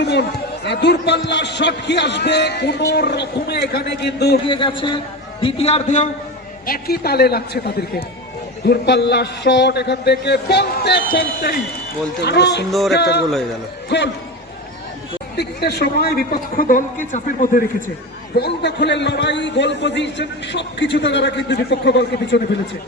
আক্রমণ, দূরপাল্লার শট কি আসবে কোন রকমে এখানে কিন্তু এগিয়ে গেছে দ্বিতীয়ার্ধেও একই তালে লাগছে তাদেরকে। দূরপাল্লার শট এখান থেকে বলতে সুন্দর একটা গোল হয়ে গেল। গোল প্রত্যেকটা সময় বিপক্ষ দলকে চাপের মধ্যে রেখেছে। বল দখলের লড়াই, গোল পজিশন সবকিছুতে তারা কিন্তু বিপক্ষ দলকে পিছনে ফেলেছে।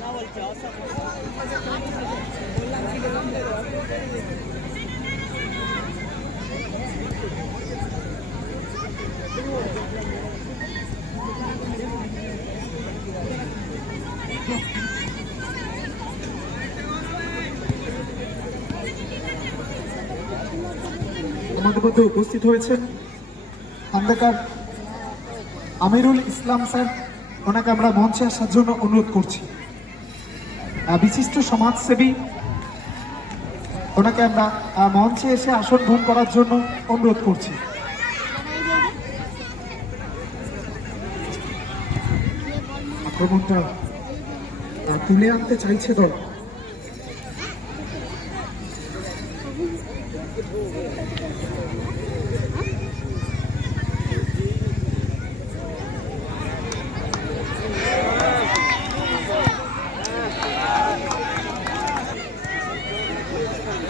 আমাদের মধ্যে উপস্থিত হয়েছেন খন্দকার আমিরুল ইসলাম স্যার, ওনাকে আমরা মঞ্চে আসার জন্য অনুরোধ করছি। বিশিষ্ট সমাজসেবী, ওনাকে আমরা মঞ্চে এসে আসন গ্রহণ করার জন্য অনুরোধ করছি। আক্রমণটা তুলে আনতে চাইছে দল।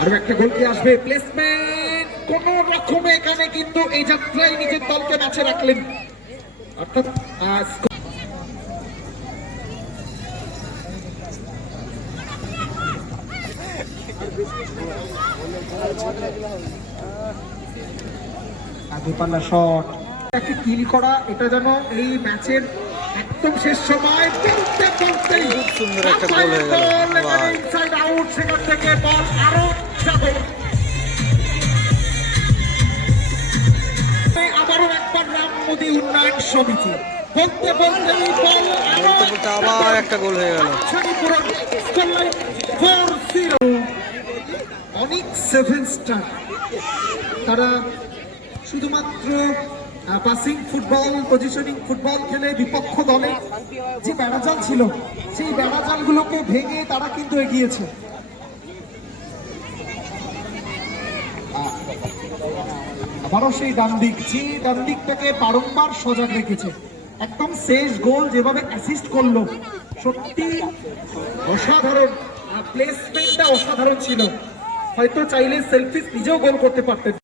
আরো একটা গোল কি আসবে? প্লেসমেন্ট কোন রকমে এখানে কিন্তু এই যাত্রায় নিজের দলকে ম্যাচে রাখলেন। অর্থাৎ দূরপাল্লা শট একটা কিল করা, এটা যেন এই ম্যাচের একদম শেষ সময় সুন্দর একটা গোল হয়ে গেল। ইনসাইড আউট, সেখান থেকে বল আরো আবারও একবার রাম মোদী উন্নয়ন সমিতি বলতে আবার একটা গোল হয়ে গেল। অনেক 7 স্টার, তারা শুধুমাত্র পাসিং ফুটবল, পজিশনিং ফুটবল খেলে বিপক্ষ দলে যে বেড়াজাল ছিল সেই বেড়াজালগুলোকে ভেঙে তারা কিন্তু এগিয়েছে। আবারও সেই ডান দিকটাকে বারংবার সজাগ রেখেছে। একদম শেষ গোল যেভাবে অ্যাসিস্ট করলো, সত্যি অসাধারণ। প্লেসমেন্টটা অসাধারণ ছিল। হয়তো চাইলে সেলফিশ নিজেও গোল করতে পারতেন।